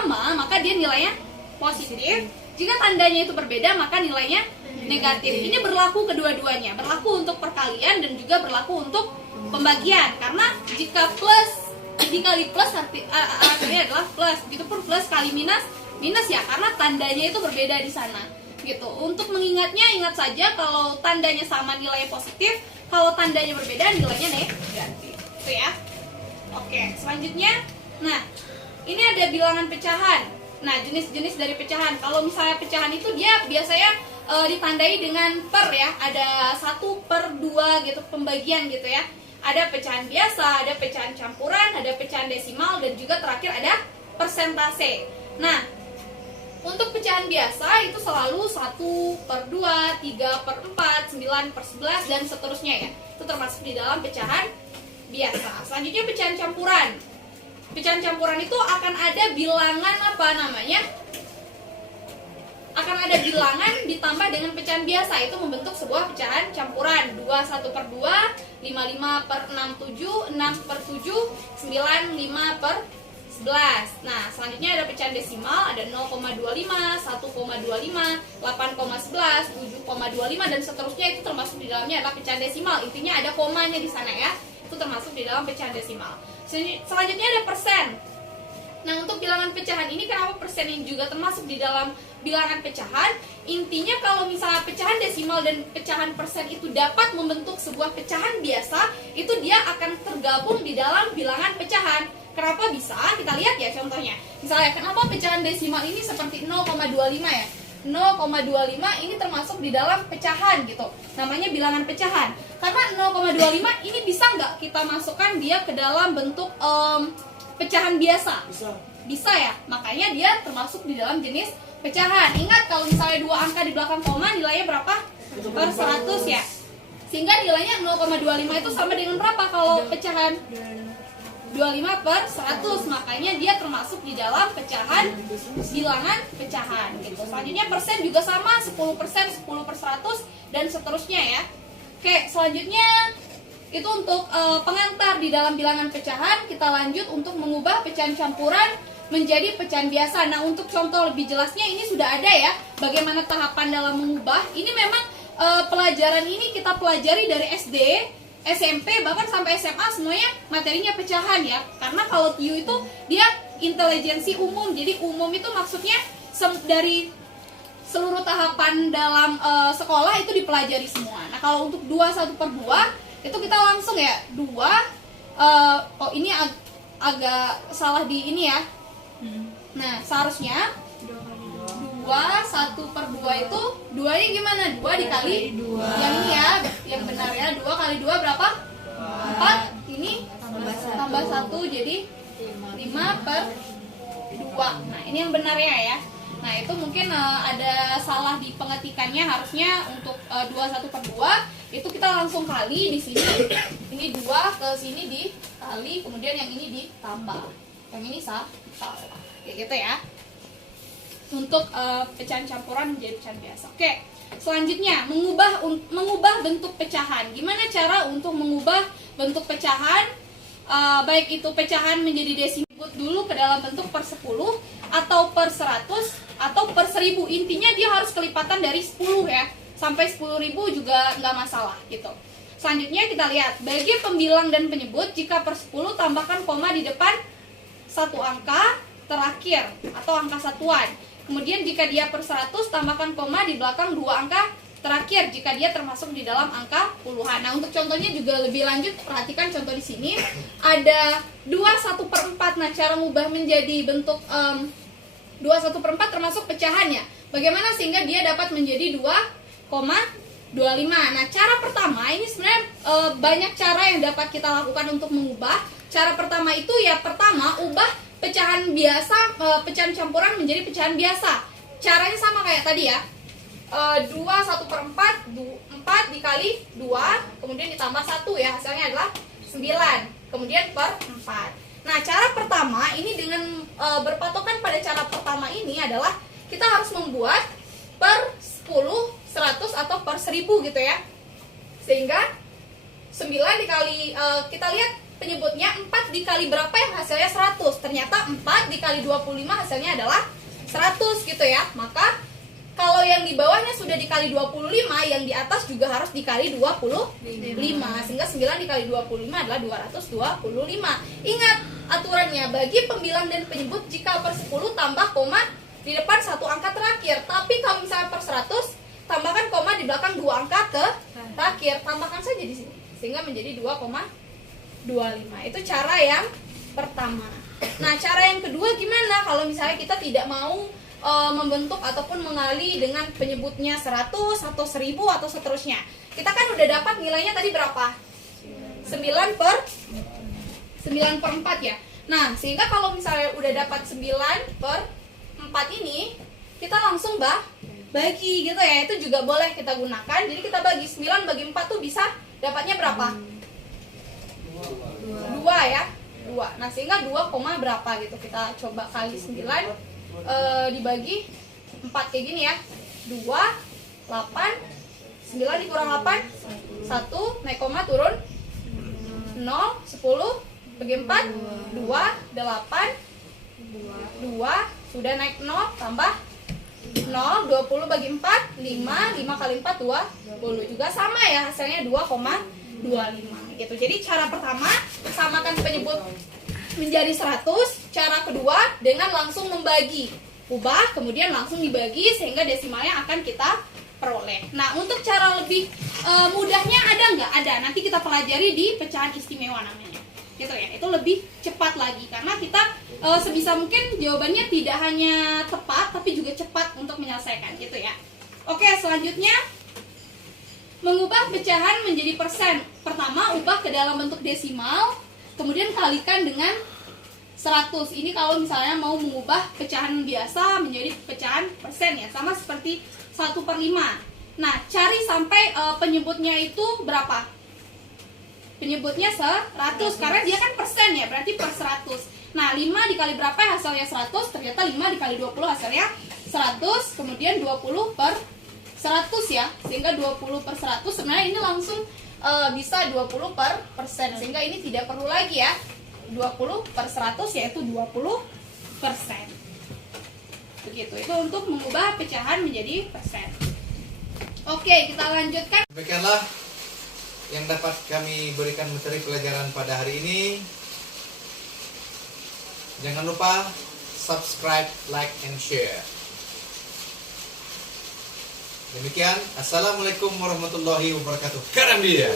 sama, maka dia nilainya positif. Jika tandanya itu berbeda, maka nilainya negatif. Ini berlaku kedua-duanya, berlaku untuk perkalian dan juga berlaku untuk pembagian. Karena jika plus dikali plus artinya adalah plus, gitu pun plus kali minus minus ya, karena tandanya itu berbeda di sana. Gitu. Untuk mengingatnya, ingat saja kalau tandanya sama nilainya positif, kalau tandanya berbeda nilainya negatif. Itu ya. Oke, selanjutnya, nah ini ada bilangan pecahan. Nah, jenis-jenis dari pecahan. Kalau misalnya pecahan itu dia biasanya ditandai dengan per ya. Ada 1/2 gitu pembagian gitu ya. Ada pecahan biasa, ada pecahan campuran, ada pecahan desimal, dan juga terakhir ada persentase. Nah, untuk pecahan biasa itu selalu 1/2, 3/4, 9/11 dan seterusnya ya. Itu termasuk di dalam pecahan biasa. Selanjutnya pecahan campuran. Pecahan campuran itu akan ada bilangan apa namanya? Akan ada bilangan ditambah dengan pecahan biasa, itu membentuk sebuah pecahan campuran. 21/2, 55/67, 6/7, 95/11. Nah, selanjutnya ada pecahan desimal, ada 0,25, 1,25, 8,11, 7,25 dan seterusnya. Itu termasuk di dalamnya adalah pecahan desimal. Intinya ada komanya di sana ya. Itu termasuk di dalam pecahan desimal. Selanjutnya ada persen. Nah, untuk bilangan pecahan ini kenapa persen ini juga termasuk di dalam bilangan pecahan? Intinya kalau misalnya pecahan desimal dan pecahan persen itu dapat membentuk sebuah pecahan biasa, itu dia akan tergabung di dalam bilangan pecahan. Kenapa bisa? Kita lihat ya contohnya. Misalnya kenapa pecahan desimal ini seperti 0,25 ya? 0,25 ini termasuk di dalam pecahan gitu. Namanya bilangan pecahan. Karena 0,25 ini bisa nggak kita masukkan dia ke dalam bentuk pecahan biasa? Bisa ya. Makanya dia termasuk di dalam jenis pecahan. Ingat kalau misalnya dua angka di belakang koma nilainya berapa? Per 100 ya. Sehingga nilainya 0,25 itu sama dengan berapa kalau pecahan? 25/100, makanya dia termasuk di dalam pecahan bilangan pecahan gitu. Selanjutnya persen juga sama, 10%, 10/100 dan seterusnya ya. Oke, selanjutnya itu untuk pengantar di dalam bilangan pecahan. Kita lanjut untuk mengubah pecahan campuran menjadi pecahan biasa. Nah, untuk contoh lebih jelasnya ini sudah ada ya, bagaimana tahapan dalam mengubah. Ini memang pelajaran ini kita pelajari dari SD, SMP, bahkan sampai SMA semuanya materinya pecahan ya. Karena kalau TIU itu dia intelijensi umum. Jadi umum itu maksudnya dari seluruh tahapan dalam sekolah itu dipelajari semua. Nah, kalau untuk 21/2 itu kita langsung ya 2 oh ini agak salah di ini ya. Nah, seharusnya 1/2 itu 2-nya gimana? 2 dikali 2. Yang ini ya, yang benar ya. 2 kali 2 berapa? 4. Ini tambah 1 jadi 5/2. Nah, ini yang benarnya ya. Nah, itu mungkin ada salah di pengetikannya. Harusnya untuk 21/2 itu kita langsung kali di sini. Ini 2 ke sini dikali, kemudian yang ini ditambah. Yang ini salah. Kayak gitu ya. Untuk pecahan campuran menjadi pecahan biasa. Oke, selanjutnya mengubah bentuk pecahan. Gimana cara untuk mengubah bentuk pecahan? Baik itu pecahan menjadi desimal dulu ke dalam bentuk per 10 atau per 100 atau per 1000. Intinya dia harus kelipatan dari 10 ya. Sampai 10.000 juga nggak masalah gitu. Selanjutnya kita lihat bagi pembilang dan penyebut, jika per 10 tambahkan koma di depan satu angka terakhir atau angka satuan. Kemudian jika dia per 100 tambahkan koma di belakang dua angka terakhir jika dia termasuk di dalam angka puluhan. Nah, untuk contohnya juga lebih lanjut, perhatikan contoh di sini ada 2/1/4. Nah, cara mengubah menjadi bentuk 2/1/4 termasuk pecahannya. Bagaimana sehingga dia dapat menjadi 2,25. Nah, cara pertama ini sebenarnya banyak cara yang dapat kita lakukan untuk mengubah. Cara pertama itu ya pertama ubah pecahan biasa, pecahan campuran menjadi pecahan biasa. Caranya sama kayak tadi ya. 2/1/4, 4 dikali 2, kemudian ditambah 1 ya, hasilnya adalah 9, kemudian per 4. Nah, cara pertama ini dengan berpatokan pada cara pertama ini adalah kita harus membuat per 10, 100 atau per 1000 gitu ya. Sehingga 9 dikali, kita lihat penyebutnya 4 dikali berapa yang hasilnya 100. Ternyata 4 dikali 25 hasilnya adalah 100 gitu ya. Maka kalau yang di bawahnya sudah dikali 25, yang di atas juga harus dikali 25. Sehingga 9 dikali 25 adalah 225. Ingat aturannya, bagi pembilang dan penyebut jika per 10 tambah koma di depan satu angka terakhir. Tapi kalau misalnya per 100, tambahkan koma di belakang dua angka ke terakhir. Tambahkan saja di sini. Sehingga menjadi 2,25. Itu cara yang pertama. Nah, cara yang kedua gimana? Kalau misalnya kita tidak mau membentuk ataupun mengali dengan penyebutnya 100 atau 1000 atau seterusnya. Kita kan udah dapat nilainya tadi berapa? 9 per 4 ya. Nah, sehingga kalau misalnya udah dapat 9 per 4 ini, kita langsung bagi gitu ya. Itu juga boleh kita gunakan. Jadi kita bagi 9 bagi 4 tuh bisa dapatnya berapa? 2 ya. 2. Nah, sehingga 2, berapa gitu. Kita coba kali 9 dibagi 4 kayak gini ya. 2, 8, 9 dikurang 8, 1, naik koma turun 0, 10 bagi 4, 2, 8, 2, sudah naik 0, tambah 0, 20 bagi 4, 5, 5 kali 4, 20. Juga sama ya, hasilnya 2,25 gitu. Jadi cara pertama, samakan penyebut menjadi 100. Cara kedua, dengan langsung membagi. Ubah, kemudian langsung dibagi sehingga desimalnya akan kita peroleh. Nah, untuk cara lebih mudahnya ada nggak? Ada, nanti kita pelajari di pecahan istimewa namanya. Gitu ya, itu lebih cepat lagi karena kita sebisa mungkin jawabannya tidak hanya tepat tapi juga cepat untuk menyelesaikan gitu ya. Oke, selanjutnya mengubah pecahan menjadi persen. Pertama, ubah ke dalam bentuk desimal, kemudian kalikan dengan 100. Ini kalau misalnya mau mengubah pecahan biasa menjadi pecahan persen ya, sama seperti 1/5. Nah, cari sampai penyebutnya itu berapa? Penyebutnya 100 karena dia kan persen ya, berarti per 100. Nah, 5 dikali berapa ya hasilnya 100? Ternyata 5 dikali 20 hasilnya 100, kemudian 20 per 100 ya. Sehingga 20 per 100 sebenarnya ini langsung bisa 20 per persen. Sehingga ini tidak perlu lagi ya. 20 per 100 yaitu 20%. Begitu, itu untuk mengubah pecahan menjadi persen. Oke, kita lanjutkan. Demikianlah yang dapat kami berikan materi pelajaran pada hari ini. Jangan lupa subscribe, like, and share. Demikian, assalamualaikum warahmatullahi wabarakatuh. Karam dia.